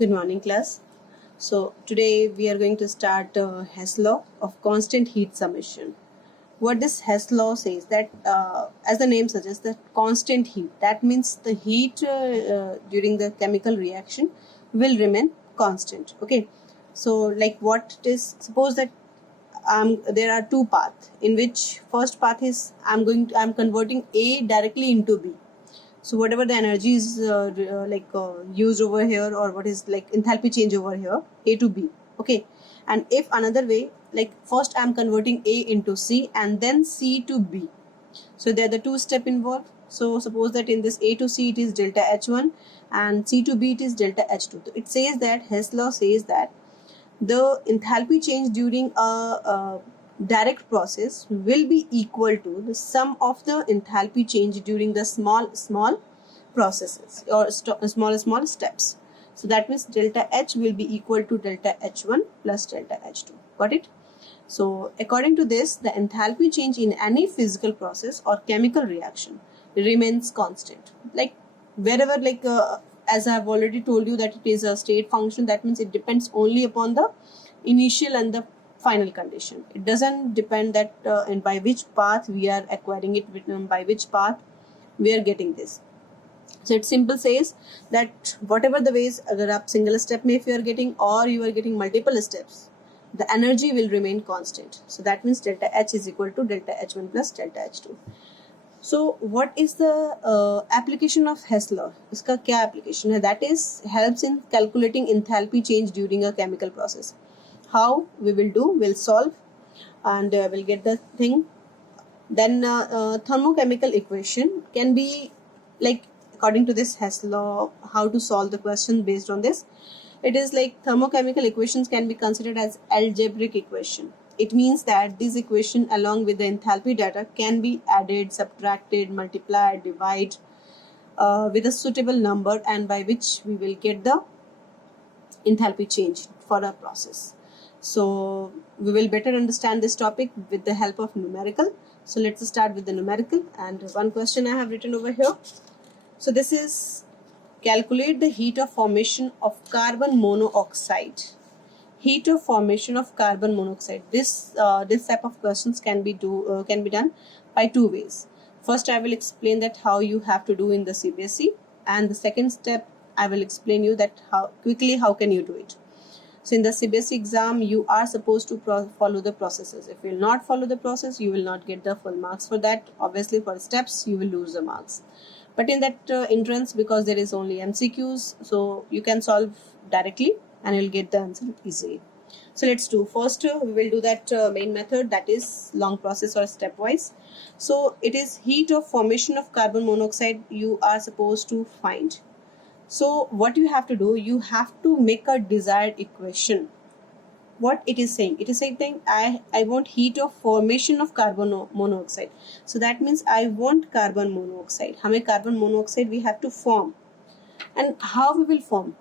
Good morning, class. So today we are going to start Hess Law of constant heat summation. What this Hess Law says that, as the name suggests, that constant heat. That means the heat during the chemical reaction will remain constant. Okay. So like what it is? Suppose that there are two paths in which first path is I'm converting A directly into B. So whatever the energy is used over here, or what is like enthalpy change over here, A to B. Okay. And if another way, like first I'm converting A into C and then C to B. So there are the two steps involved. So suppose that in this A to C it is delta H1 and C to B it is delta H2. So it says that Hess law says that the enthalpy change during a direct process will be equal to the sum of the enthalpy change during the small processes or small steps. So that means delta H will be equal to delta H1 plus delta H2. Got it? So according to this, the enthalpy change in any physical process or chemical reaction remains constant. Like wherever, as I have already told you that it is a state function, that means it depends only upon the initial and the final condition. It doesn't depend that and by which path we are acquiring it, by which path we are getting this. So it simple says that whatever the ways, agar aap single step mein if you are getting or you are getting multiple steps, the energy will remain constant. So that means delta H is equal to delta H1 plus delta H2. So what is the application of Hess law? Iska kya application hai? That is helps in calculating enthalpy change during a chemical process. How we will do? We'll solve and we'll get the thing. Then thermochemical equation can be like, according to this Hess law, how to solve the question based on this. It is like thermochemical equations can be considered as algebraic equation. It means that this equation along with the enthalpy data can be added, subtracted, multiplied, divided with a suitable number, and by which we will get the enthalpy change for a process. So we will better understand this topic with the help of numerical. So let's start with the numerical, and one question I have written over here. So this is calculate the heat of formation of carbon monoxide. Heat of formation of carbon monoxide. This type of questions can be done by two ways. First, I will explain that how you have to do in the CBSE, and the second step I will explain you that how can you do it. So in the CBSE exam, you are supposed to follow the processes. If you will not follow the process, you will not get the full marks for that. Obviously, for steps, you will lose the marks. But in that entrance, because there is only MCQs, so you can solve directly and you'll get the answer easily. So let's do. First, we will do that main method, that is long process or stepwise. So it is heat of formation of carbon monoxide you are supposed to find. So what you have to do, you have to make a desired equation. What it is saying? It is saying I want heat of formation of carbon monoxide. So that means I want carbon monoxide. Hame carbon monoxide we have to form. And how we will form?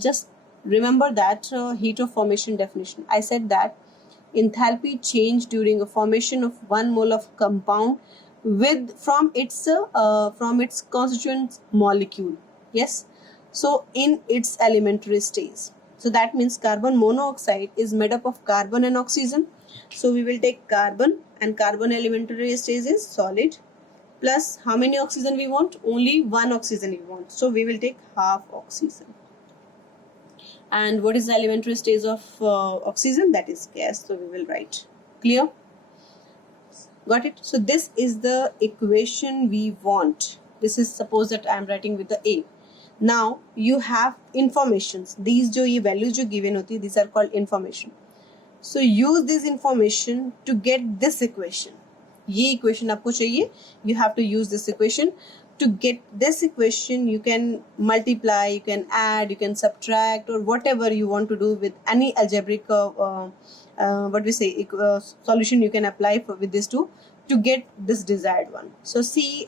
Just remember that heat of formation definition. I said that enthalpy change during a formation of 1 mole of compound from its constituent molecule. Yes. So in its elementary stage. So that means carbon monoxide is made up of carbon and oxygen. So we will take carbon, and carbon elementary stage is solid, plus how many oxygen we want? Only one oxygen we want. So we will take half oxygen. And what is the elementary stage of oxygen? That is gas. So we will write. Clear? Got it? So this is the equation we want. This is, suppose that I am writing with the A. Now you have informations. These जो ये values जो given होती है, these are called information. So use this information to get this equation. ये equation आपको चाहिए. You have to use this equation. To get this equation, you can multiply, you can add, you can subtract, or whatever you want to do with any algebraic solution you can apply with this to get this desired one. So see,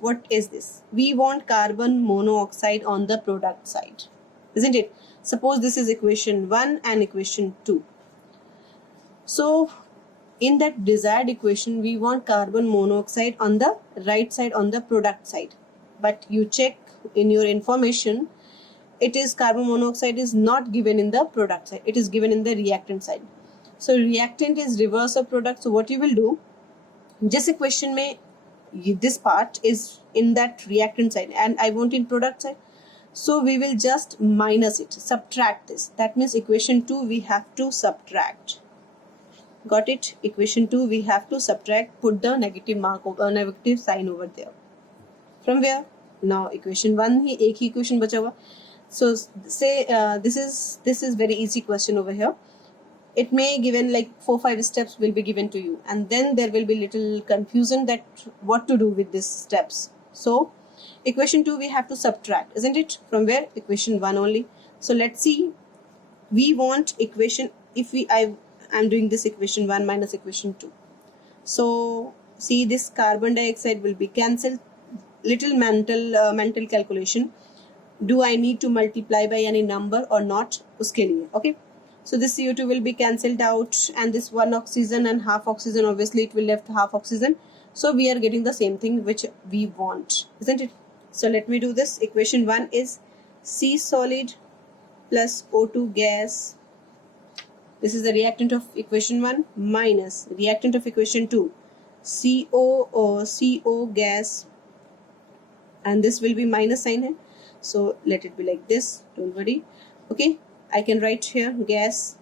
what is this? We want carbon monoxide on the product side, isn't it? Suppose this is equation 1 and equation 2. So in that desired equation, we want carbon monoxide on the right side, on the product side. But you check in your information, it is carbon monoxide is not given in the product side, it is given in the reactant side. So reactant is reverse of product. So what you will do, just equation में this part is in that reactant side and I want in product side, so we will just minus it, subtract this. That means equation 2 we have to subtract. Got it? Equation 2 we have to subtract, put the negative mark over, negative sign over there. From where? Now equation 1 ही एक ही equation बचा हुआ. So say this is very easy question over here. It may given like 4-5 steps will be given to you, and then there will be little confusion that what to do with these steps. So equation 2 we have to subtract, isn't it? From where? Equation 1 only. So let's see, we want equation, if I'm doing this equation 1 minus equation 2. So see, this carbon dioxide will be cancelled. Little mental calculation. Do I need to multiply by any number or not? Uske liye. Okay. So this CO2 will be cancelled out, and this one oxygen and half oxygen, obviously it will left half oxygen. So we are getting the same thing which we want, isn't it? So let me do this. Equation 1 is C solid plus O2 gas. This is the reactant of equation 1 minus reactant of equation 2, CO or CO gas, and this will be minus sign hai. So let it be like this, don't worry. Okay, I can write here gas,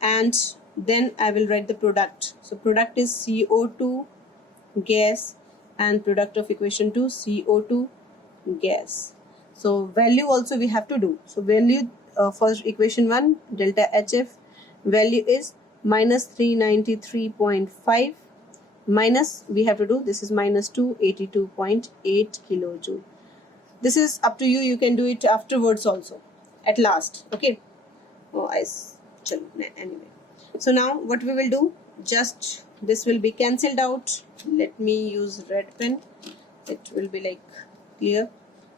and then I will write the product. So product is CO2 gas and product of equation 2 CO2 gas. So value also we have to do. So value for equation 1 delta HF value is minus 393.5 minus, we have to do, this is minus 282.8 kilojoule. This is up to you, you can do it afterwards also at last. Okay. Anyway, so now what we will do, just this will be cancelled out. Let me use red pen, it will be like clear.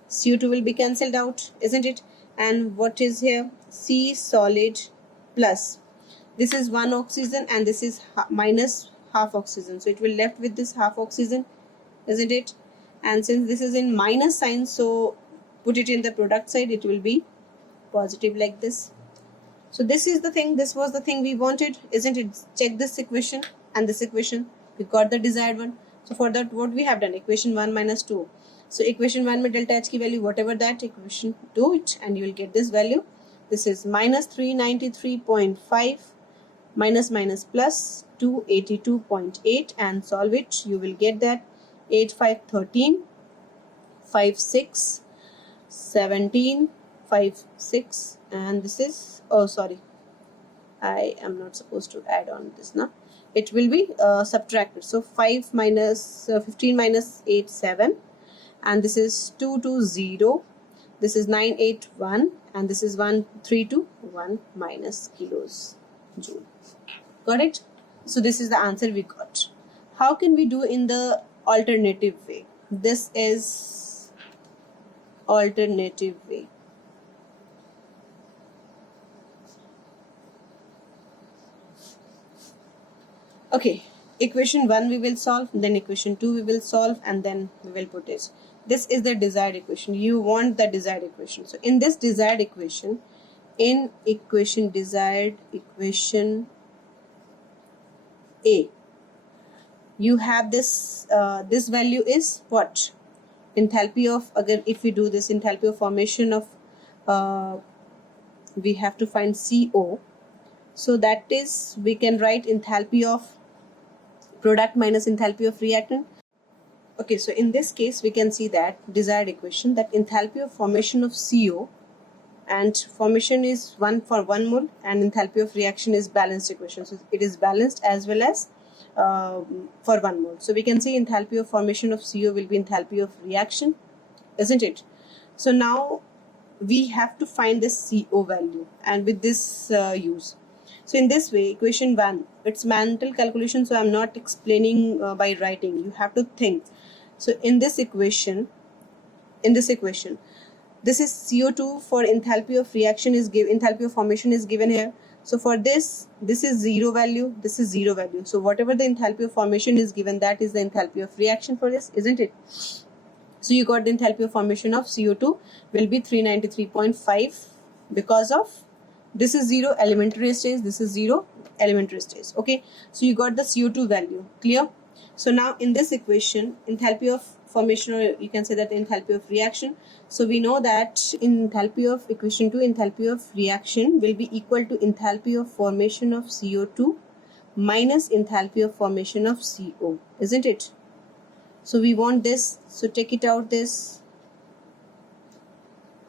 CO2 will be cancelled out, isn't it? And what is here? C solid plus, this is one oxygen and this is minus half oxygen, so it will left with this half oxygen, isn't it? And since this is in minus sign, so put it in the product side, it will be positive like this. So this is the thing, this was the thing we wanted, isn't it? Check this equation and this equation, we got the desired one. So for that, what we have done, equation 1 minus 2. So equation 1 में delta H की value, whatever that equation, do it and you will get this value. This is minus 393.5 minus minus plus 282.8, and solve it, you will get that 8 5 13 5 6 17 5 6, and this is, oh sorry, I am not supposed to add on this now, it will be subtracted. So 5 minus 15 minus 8 7, and this is 220, this is 981, and this is 1321 minus kilos joule. Got it? So this is the answer we got. How can we do in the alternative way? This is alternative way. Okay, equation 1 we will solve, then equation 2 we will solve, and then we will put it. This is the desired equation. You want the desired equation. So in this desired equation, in equation desired equation A, you have this this value is what? Enthalpy of, again if we do this, enthalpy of formation of we have to find CO. So that is, we can write enthalpy of product minus enthalpy of reactant. Okay, so in this case we can see that desired equation, that enthalpy of formation of CO and formation is 1 for 1 mole and enthalpy of reaction is balanced equation. So it is balanced as well as for 1 mole. So we can say enthalpy of formation of CO will be enthalpy of reaction, isn't it? So now we have to find this CO value, and with this use. So in this way, equation 1, it's mental calculation, so I'm not explaining by writing. You have to think. So in this equation, this is CO2 for enthalpy of reaction is given, enthalpy of formation is given here. So for this is 0 value, this is 0 value. So whatever the enthalpy of formation is given, that is the enthalpy of reaction for this, isn't it? So you got the enthalpy of formation of CO2 will be 393.5 because of this is 0 elementary stage, this is 0 elementary stage. Okay, so you got the CO2 value. Clear? So now in this equation, enthalpy of formation, or you can say that enthalpy of reaction. So we know that enthalpy of equation 2, enthalpy of reaction will be equal to enthalpy of formation of CO2 minus enthalpy of formation of CO, isn't it? So we want this, so take it out this,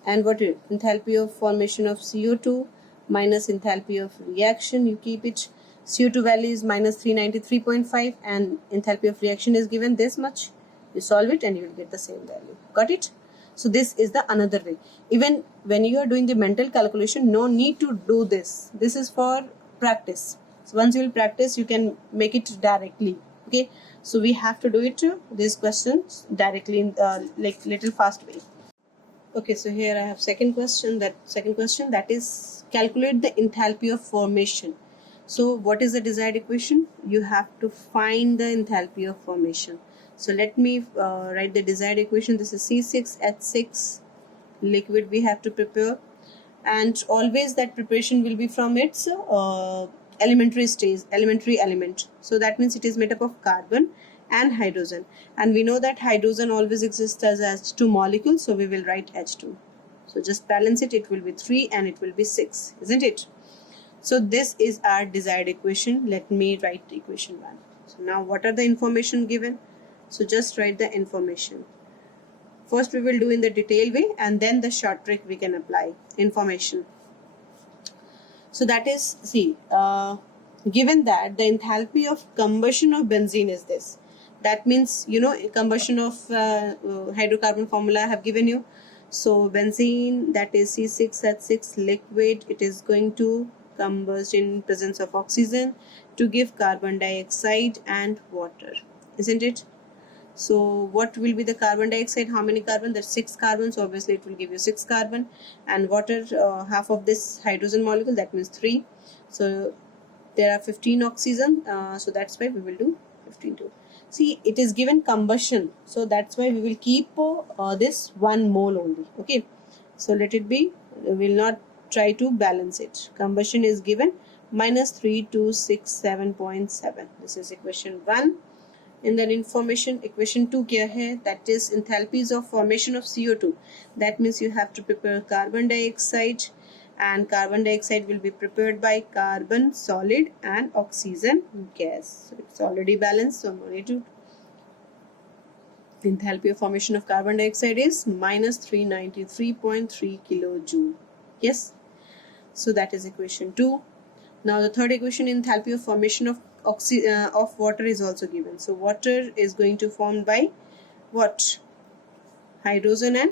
and what is enthalpy of formation of CO2 minus enthalpy of reaction, you keep it. CO2 value is minus 393.5 and enthalpy of reaction is given this much. You solve it and you will get the same value. Got it? So this is the another way. Even when you are doing the mental calculation, no need to do this. This is for practice. So once you will practice, you can make it directly. Okay. So we have to do it these questions directly in like little fast way. Okay, so here I have second question. That is calculate the enthalpy of formation. So what is the desired equation? You have to find the enthalpy of formation. So let me write the desired equation. This is C6H6 liquid we have to prepare, and always that preparation will be from its elementary stage, elementary element. So that means it is made up of carbon and hydrogen, and we know that hydrogen always exists as H2 molecule, so we will write H2. So just balance it, it will be 3 and it will be 6, isn't it? So this is our desired equation. Let me write equation 1. So now what are the information given? So just write the information. First we will do in the detailed way and then the short trick we can apply. Information. So that is, see, given that the enthalpy of combustion of benzene is this. That means, you know, combustion of hydrocarbon formula I have given you. So benzene, that is C6H6 liquid, it is going to combust in presence of oxygen to give carbon dioxide and water, isn't it? So what will be the carbon dioxide? How many carbon? There's 6 carbons, so obviously it will give you 6 carbon, and water, half of this hydrogen molecule, that means 3. So there are 15 oxygen, so that's why we will do 15 too. See, it is given combustion, so that's why we will keep this 1 mole only. Okay, so let it be, we will not try to balance it. Combustion is given minus 3267.7. This is equation 1. In the information, equation 2 kya hai? That is enthalpies of formation of CO2. That means you have to prepare carbon dioxide, and carbon dioxide will be prepared by carbon solid and oxygen gas. So it's already balanced, so no need to. Enthalpy of formation of carbon dioxide is minus 393.3 kilojoule. Yes, so that is equation 2. Now the third equation, enthalpy of formation of water is also given. So water is going to form by what? Hydrogen and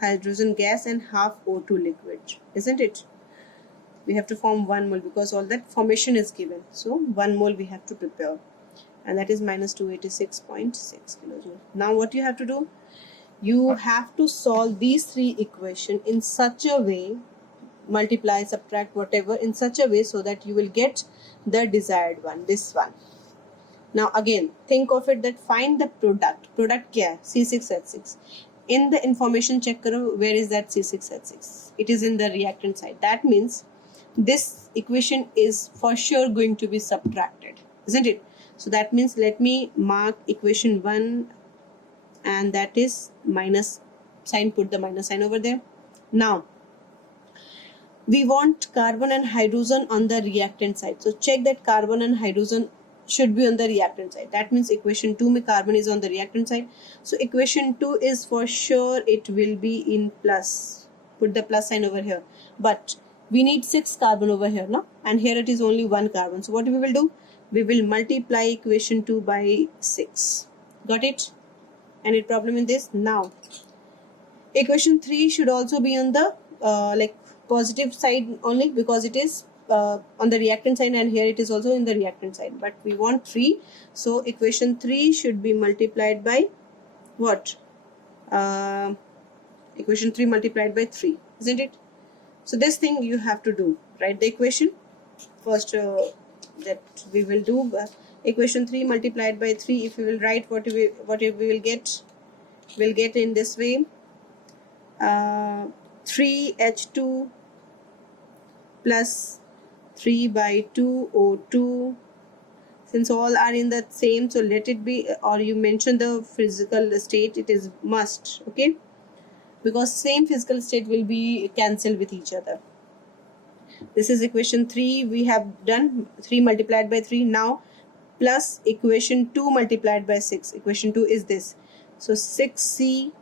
hydrogen gas and half O2 liquid, isn't it? We have to form 1 mole because all that formation is given. So 1 mole we have to prepare, and that is minus 286.6 kilojoule. Now what you have to do? You have to solve these 3 equations in such a way, multiply, subtract, whatever, in such a way so that you will get the desired one, this one. Now again, think of it that find the product. Product kya hai? C6H6. In the information check karo, where is that C6H6? It is in the reactant side. That means this equation is for sure going to be subtracted, isn't it? So that means let me mark equation 1, and that is minus sign, put the minus sign over there. Now we want carbon and hydrogen on the reactant side. So check that carbon and hydrogen should be on the reactant side. That means equation 2 mein carbon is on the reactant side. So equation 2 is for sure it will be in plus. Put the plus sign over here. But we need 6 carbon over here, no? And here it is only 1 carbon. So what we will do? We will multiply equation 2 by 6. Got it? Any problem in this? Now, equation 3 should also be on the positive side only, because it is on the reactant side, and here it is also in the reactant side, but we want 3, so equation 3 should be multiplied by what? Equation 3 multiplied by 3, isn't it? So this thing you have to do, write the equation first, that we will do equation 3 multiplied by 3. If we will write what we will get, will get in this way. 3H2 plus 3 by 2 O2. Since all are in the same, so let it be, or you mention the physical state, it is must, okay, because same physical state will be cancelled with each other. This is equation 3. We have done 3 multiplied by 3. Now plus equation 2 multiplied by 6. Equation 2 is this. So 6C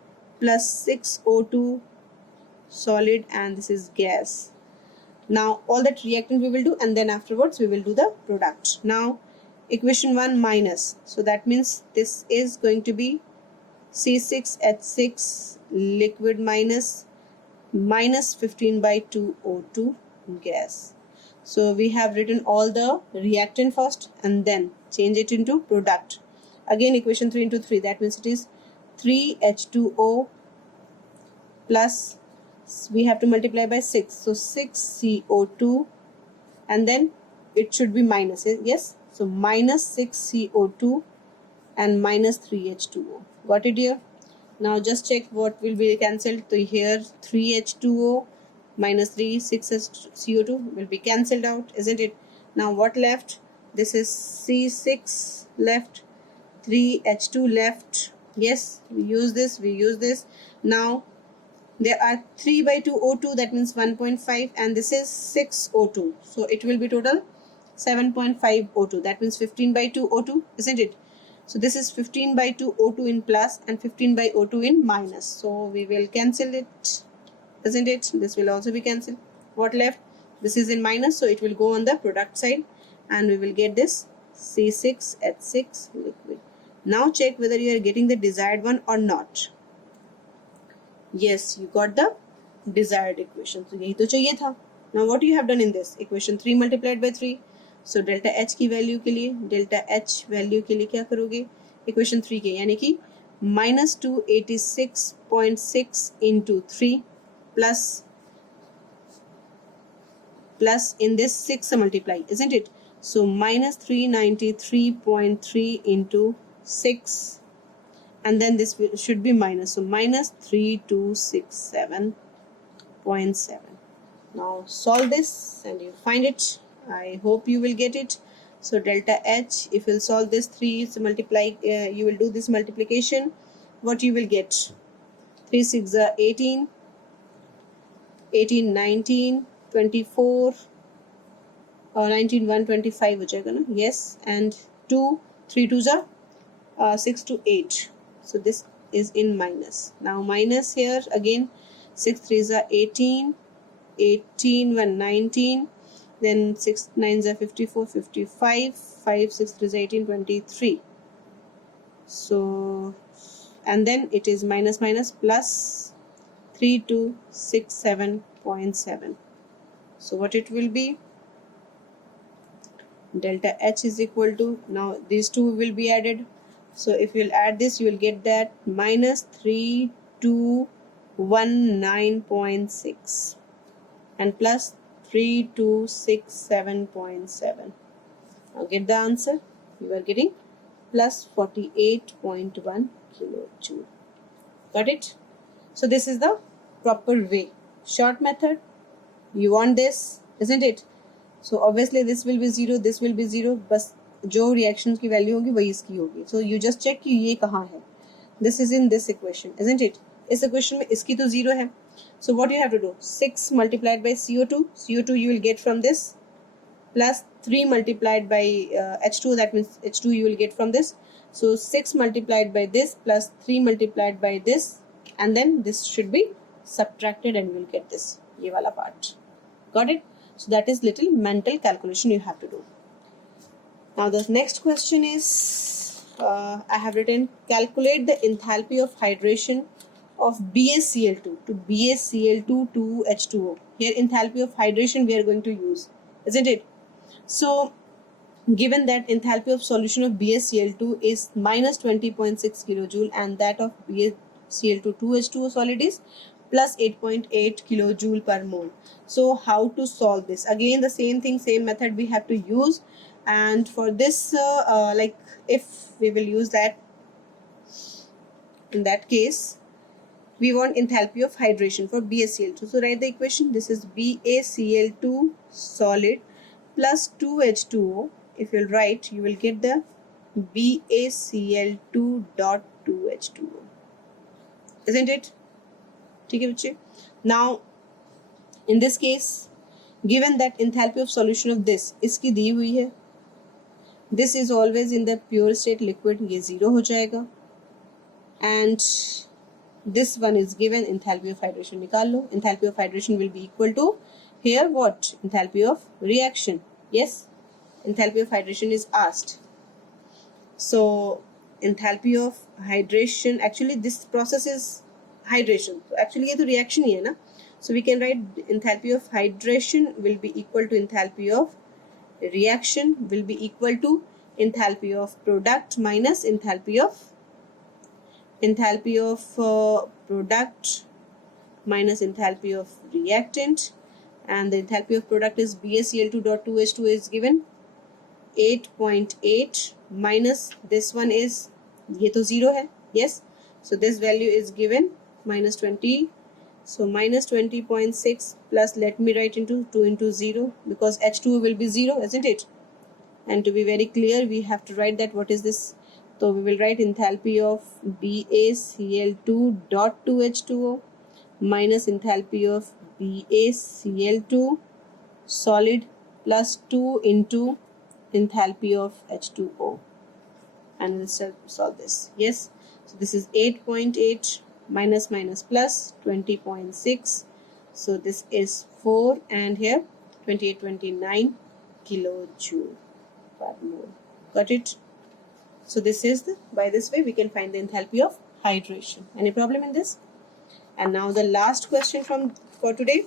plus 6O2 solid, and this is gas. Now all that reactant we will do, and then afterwards we will do the product. Now equation 1 minus. So that means this is going to be C6H6 liquid minus 15 by 2 O2 gas. So we have written all the reactant first and then change it into product. Again equation 3 into 3, that means it is 3H2O plus, we have to multiply by 6, so 6CO2, and then it should be minus, yes, so minus 6CO2 and minus 3H2O. Got it here? Now just check what will be cancelled. So here 3H2O minus 6CO2 will be cancelled out, isn't it? Now what left? This is C6 left, 3H2 left. Yes, we use this. Now there are 3 by 2 O2, that means 1.5, and this is 6 O2. So it will be total 7.5 O2, that means 15 by 2 O2, isn't it? So this is 15 by 2 O2 in plus and 15 by O2 in minus. So we will cancel it, isn't it? This will also be cancelled. What left? This is in minus, so it will go on the product side, and we will get this C6H6 liquid. Now check whether you are getting the desired one or not. Yes, you got the desired equation. So yahi to chahiye tha. Now what you have done in this equation 3 multiplied by 3. So delta H की value के लिए, delta H value के लिए क्या करोगे? Equation 3 के, यानी कि minus 286.6 into 3 plus in this 6 multiply, isn't it? So minus 393.3 into 6, and then this should be minus, so minus 3267.7. Now solve this and you find it. I hope you will get it. So delta H, if you'll solve this 3, so multiply, you will do this multiplication, what you will get? 3 6 are 18, 18 19, 24, or 19 125 हो जाएगा ना? Yes, and 2 3 2s are 6 to 8. So this is in minus. Now minus here again, 6 3s are 18, 18 1 19. Then 6 9s are 54, 55, 5 6 3s are 18, 23. So, and then it is minus plus 3267.7. So what it will be? Delta H is equal to, now these two will be added. So if you'll add this, you will get that minus 3219.6 and plus 3267.7. Now get the answer. You are getting plus 48.1 kilojoule. Got it? So this is the proper way. Short method. You want this, isn't it? So obviously this will be 0, this will be 0. बस जो reactions की value होगी वही इसकी होगी. So you just check कि ये कहाँ है. This is in this equation, isn't it? इस equation में इसकी तो 0 है. So what you have to do? 6 multiplied by CO2. CO2 you will get from this, plus 3 multiplied by H2. That means H2 you will get from this. So 6 multiplied by this plus 3 multiplied by this, and then this should be subtracted and you will get this. ये वाला part. Got it? So that is little mental calculation you have to do. Now the next question is, I have written calculate the enthalpy of hydration of BaCl2 to BaCl2 to H2O. Here enthalpy of hydration we are going to use, isn't it? So given that enthalpy of solution of BaCl2 is minus 20.6 kilojoule and that of BaCl2 to H2O solid is plus 8.8 kilojoule per mole. So how to solve this? Again the same thing, same method we have to use. And for this like if we will use that in that case, we want enthalpy of hydration for BaCl2. So write the equation. This is BaCl2 solid plus 2H2O. If you'll write, you will get the BaCl2 dot 2H2O. Isn't it? Okay, now, in this case, given that enthalpy of solution of this इसकी दी हुई है, this is always in the pure state liquid, ये 0 हो जाएगा, and this one is given enthalpy of hydration निकाल लो. Enthalpy of hydration will be equal to here what? Enthalpy of reaction. Yes, enthalpy of hydration is asked. So enthalpy of hydration, actually this process is hydration. So actually ये तो reaction ही है ना. So we can write enthalpy of hydration will be equal to enthalpy of reaction will be equal to enthalpy of product minus enthalpy of product minus enthalpy of reactant, and the enthalpy of product is BaCl2 dot 2H2 is given 8.8 minus this one is ये तो 0 है. Yes, so this value is given minus 20. So minus 20.6 plus, let me write into 2 into 0 because H2 will be 0, isn't it? And to be very clear, we have to write that what is this. So we will write enthalpy of BaCl2 dot 2H2O minus enthalpy of BaCl2 solid plus 2 into enthalpy of H2O. And we'll solve this. Yes. So this is 8.8 minus minus plus 20.6. So this is 4 and here 2829 kilojoule per mole. Got it? So this is by this way we can find the enthalpy of hydration. Any problem in this? And now the last question for today.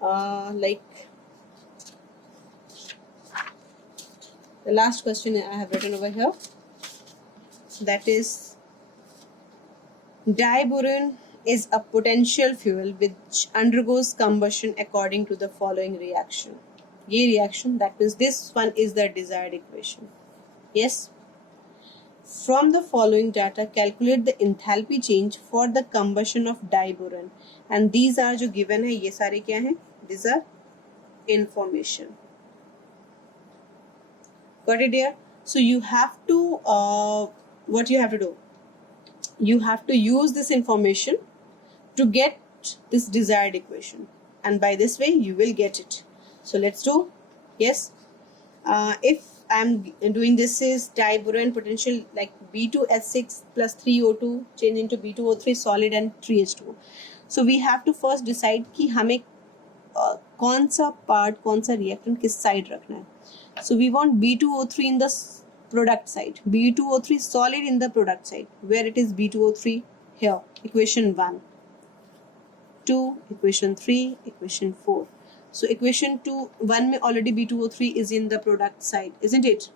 The last question I have written over here. That is, diboron is a potential fuel which undergoes combustion according to the following reaction. Ye reaction, that means this one is the desired equation. Yes. From the following data, calculate the enthalpy change for the combustion of diboron. And these are जो given है, ये सारे क्या हैं? These are information. Got it here? So you have to, what you have to do? You have to use this information to get this desired equation. And by this way, you will get it. So let's do. Yes. If I'm doing this is diboron potential like B2S6 plus 3O2 change into B2O3 solid and 3H2O. So we have to first decide कि हमें कौन सा part, कौन सा reactant किस side रखना है. So we want B2O3 in the product side, B2O3 solid in the product side, where it is B2O3 here, equation 1, 2, equation 3, equation 4. So equation 1 में already B2O3 is in the product side, isn't it?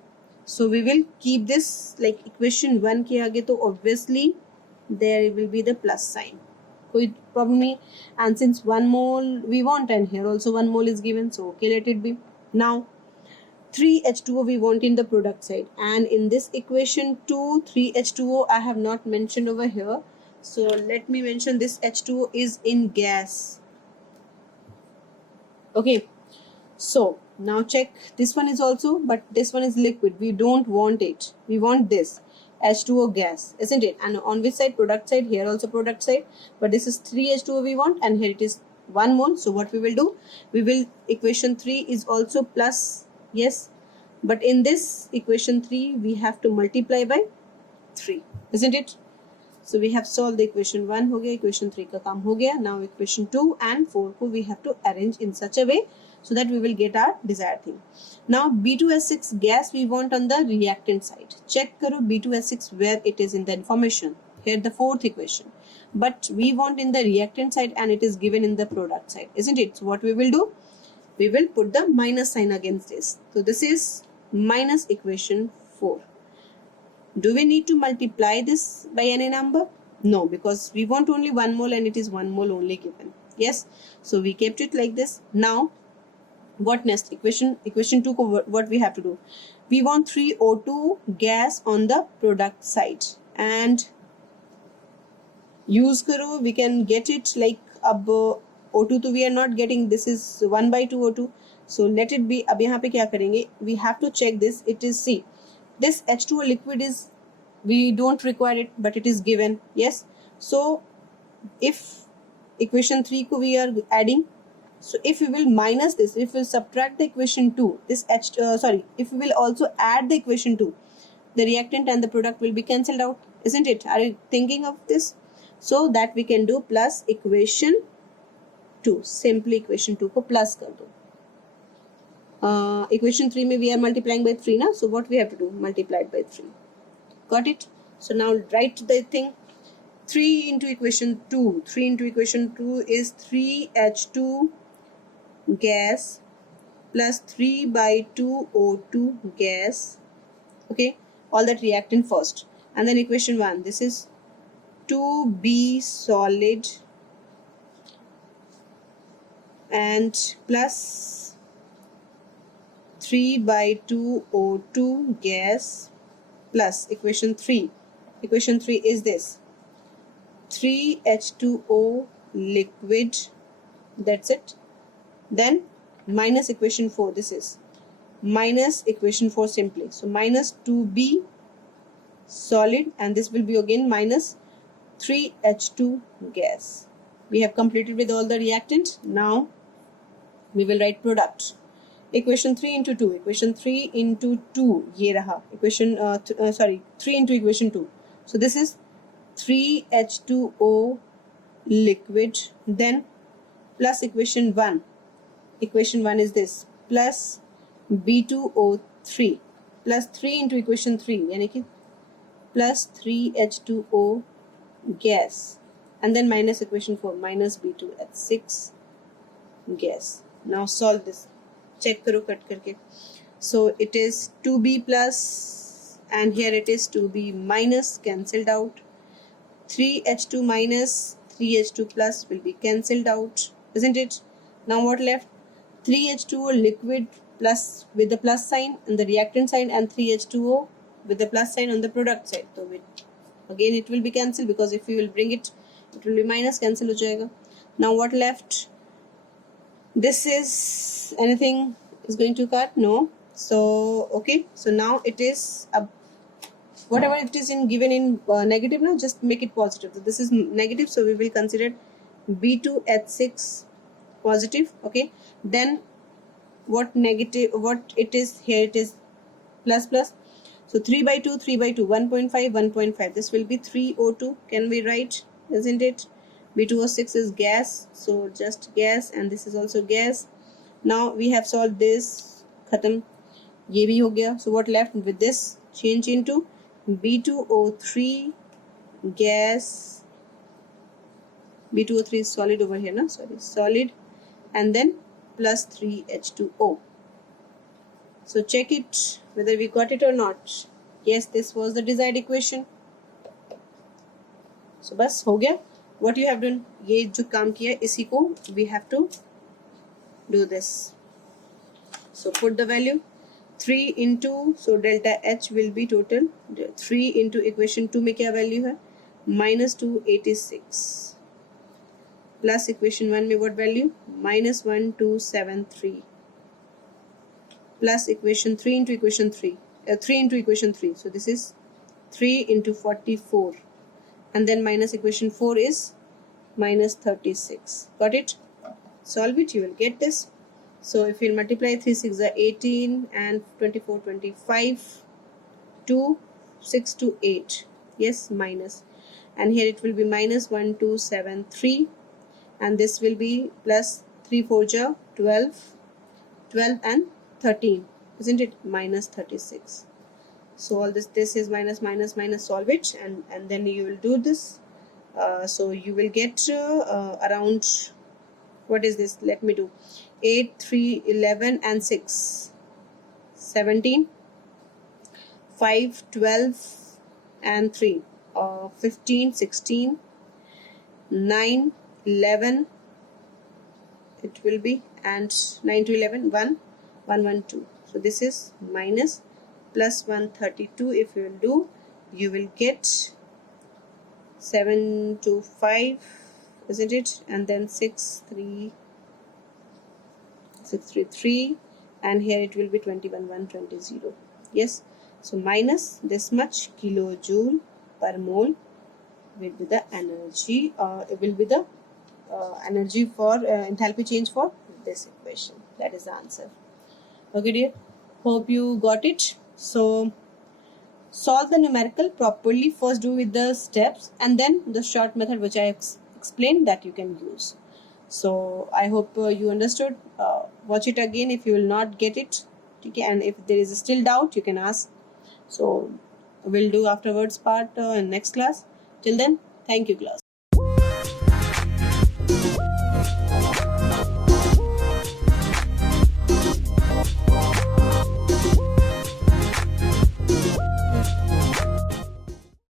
So we will keep this like equation 1 के आगे तो obviously there will be the plus sign. कोई problem नहीं. And since 1 mole we want and here also 1 mole is given, so okay, let it be. Now 3H2O we want in the product side, and in this equation 2, 3H2O I have not mentioned over here. So let me mention this H2O is in gas. Okay, so now check, this one is also, but this one is liquid. We don't want it. We want this H2O gas, isn't it? And on which side? Product side. Here also product side. But this is 3H2O we want, and here it is 1 mole. So what we will do? We will, equation 3 is also plus, yes. But in this equation 3, we have to multiply by 3, isn't it? So we have solved the equation 1 हो गया, equation 3 का काम हो गया. Now equation 2 and 4 को we have to arrange in such a way so that we will get our desired thing. Now B2S6 gas we want on the reactant side. Check करो B2S6 where it is in the information. Here the fourth equation. But we want in the reactant side and it is given in the product side, isn't it? So what we will do? We will put the minus sign against this. So this is minus equation 4. Do we need to multiply this by any number? No, because we want only 1 mole and it is 1 mole only given. Yes, so we kept it like this. Now what next? Equation 2 ko what we have to do? We want 3O2 gas on the product side, and use करो, we can get it like अब O2 तो we are not getting, this is 1/2 O2, so let it be. अब यहाँ पे क्या करेंगे, we have to check this. It is, see, this H2O liquid is, we don't require it, but it is given, yes. So if equation 3 को we are adding, so if we will minus this, if we will subtract the equation 2, this if we will also add the equation 2, the reactant and the product will be cancelled out, isn't it? Are you thinking of this? So that we can do plus equation 2, simply equation 2 को plus कर दो. Equation 3 में we are multiplying by 3 ना, so what we have to do, multiply it by 3. Got it? So now write the thing. 3 into equation 2. 3 into equation 2 is 3H2 gas plus 3/2 O2 gas. Okay, all that reactant first. And then equation 1, this is 2B solid and plus 3/2 O2 gas plus equation 3. Equation 3 is this, 3H2O liquid, that's it. Then minus equation 4, this is minus equation 4 simply. So minus 2B solid, and this will be again minus 3H2 gas. We have completed with all the reactant. Now we will write product. Equation 3 into 2. Equation 3 into 2. ये रहा. Equation 3 into equation 2. So this is 3H2O liquid. Then plus equation 1. Equation 1 is this, plus B2O3 plus 3 into equation 3, यानी कि plus 3H2O gas, and then minus equation 4, minus B2H6 gas. Now solve this. Check करो cut करके. So it is 2B plus and here it is 2B minus, cancelled out. 3H2 minus 3H2 plus will be cancelled out, isn't it? Now what left? 3H2O liquid plus with the plus sign and the reactant side, and 3H2O with the plus sign on the product side. So again it will be cancelled, because if we will bring it, it will be minus, cancel हो जाएगा. Now what left? This is, anything is going to cut? No. So okay, so now it is whatever it is in given in negative, now just make it positive. So this is negative, so we will consider B2H6 positive. Okay, then what negative, what it is here, it is plus plus. So 3/2, 3/2, 1.5, 1.5. This will be 3O2. Can we write? Isn't it? B2O6 is gas, so just gas, and this is also gas. Now we have solved this. Khatam. ये भी हो गया. So what left with this? Change into B2O3 gas. B2O3 is solid over here, na? Sorry, solid, and then plus 3H2O. So check it whether we got it or not. Yes, this was the desired equation. So बस हो गया. What you have done, ये जो काम किया इसी को we have to do this. So put the value 3 into, so delta H will be total 3 into equation 2 में क्या value है, minus 286, plus equation 1 में what value, minus 1273, plus equation 3 into equation 3, 3 into equation 3, so this is 3 into 44, and then minus equation 4 is minus 36. Got it? Solve it, you will get this. So if you multiply 3 6 are 18 and 24 25, 2 6 to 8, yes, minus, and here it will be minus 1273, and this will be plus 3 4 ja 12, 12 and 13, isn't it, minus 36. So all this is minus minus minus, solve it, and then you will do this. So you will get around, what is this, let me do 8 3 11 and 6 17, 5 12 and 3 15 16 9 11, it will be, and 9 to 11 1 1 1 2. So this is minus plus 132. If you will do, you will get 7 to 5, isn't it? And then 6, 3, 6, 3, 3, and here it will be 21, 120. Yes, so minus this much kilojoule per mole will be the energy, it will be the energy for enthalpy change for this equation. That is the answer. Okay, dear. Hope you got it. So solve the numerical properly. First do with the steps and then the short method which I explained that you can use. So I hope you understood. Watch it again if you will not get it. Okay, and if there is still doubt, you can ask. So we'll do afterwards part in next class. Till then, thank you, class.